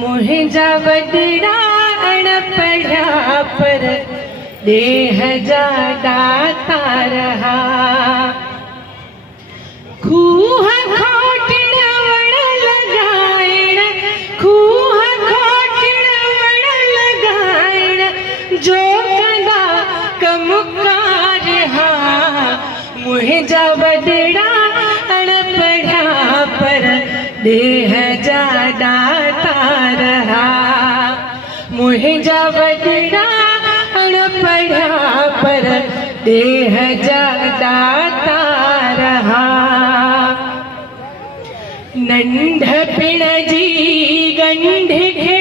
मुहिंजा वॾड़ा अणपढ़िया पर देह जा दाता रहा। खूह खोटण वण लगाइण, खूह खोटण वण लगाइण जो कंदा कमुकार हा। मुहिंजा वॾड़ा अणपढ़िया पर देह जा दाता रहा। मुहिंजा वॾड़ा अणपढ़िया पर देह जा दाता रहा। नंढपिण जी गंढ खे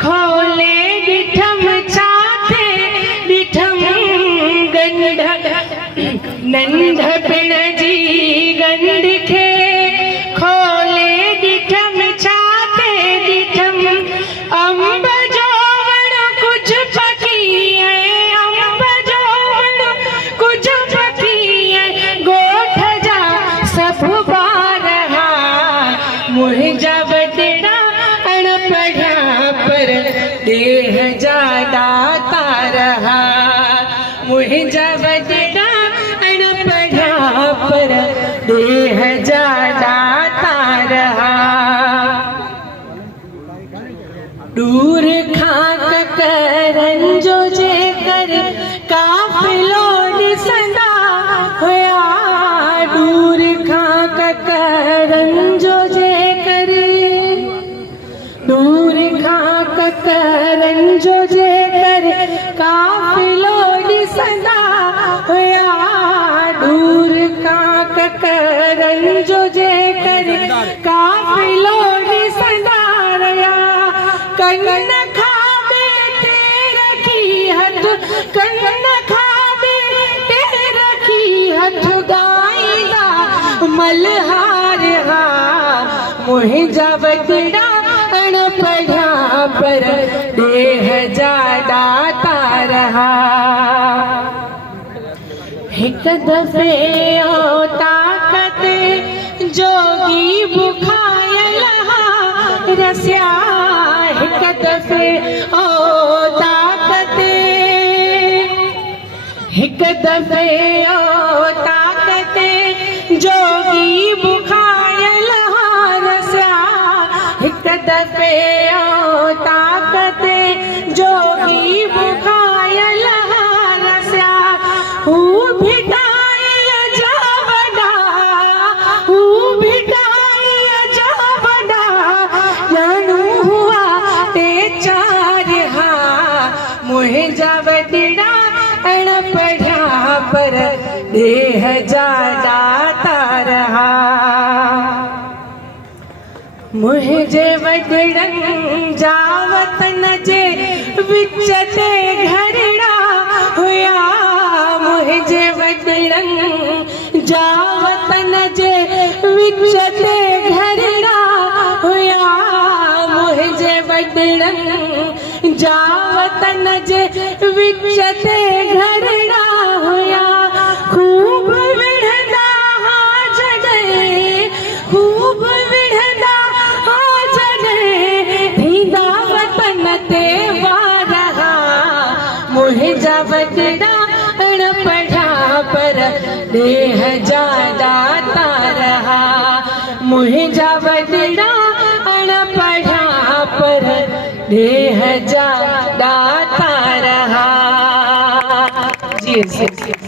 खोले ॾिठम छाथे ॾिठम गंढ। नंढपिण जी गंढ खे खोले ॾिठम छाथे ॾिठम अंब जो वण कुझु फकी ऐं अंब जो वण कुझु फकी ऐं ॻोठ जा सभु ॿार हा। मुहिंजा वॾड़ा अणपढ़िया पर देह जा दाता रहा। मुहिंजा वॾड़ा अणपढ़िया पर देह जा दाता रहा। दूर खां ककरनि जो जेकर काफ़िलो ॾिसंदा हुया। दूर खां ककरनि जो जेकर, दूर खां ककरनि जो जेकर काफ़िलो ॾिसंदा हुया। दूर खां ककरनि जो जेकर काफ़िलो ॾिसंदा हुया। कन खाबे ते रखी हथ, कन खाबे ते रखी हथ गाईंदा मल्हार हा। मुहिंजा वॾड़ा अणपढ़िया पर देह जा दाता रहा। हिक दफ़े ओ ताक़त जोगी बुखायल हा रसिया। हिक दफ़े ओ ताक़त, हिक दफ़े ओ ताक़त जोगी बुखायल हा रसिया। हिक दफ़े ओ ताक़त जोगी बुखायल हा रसिया। हू भिटाईअ जा वॾा, हू भिटाईअ जा वॾा ॼणू हुआ टे चार हा। मुहिंजा वॾड़ा अणपढ़िया पर देह जा दाता रहा। मुहिंजे वॾड़नि जा वतन जे विच ते घरड़ा हुया। मुहिंजे वॾड़नि जा वतन जे विच ते घरड़ा हुया। मुहिंजे वॾड़नि जा वतन जे विच ते घरड़ा हुया। खूब विढ़ंदा हा जॾहिं, खूब विढ़ंदा हा जॾहिं थींदा वतन ते वार हा। मुहिंजा वॾड़ा अणपढ़िया पर देह जा दाता रहा। मुहिंजा वॾड़ा अणपढ़िया पर देह जा दाता रहा। जी।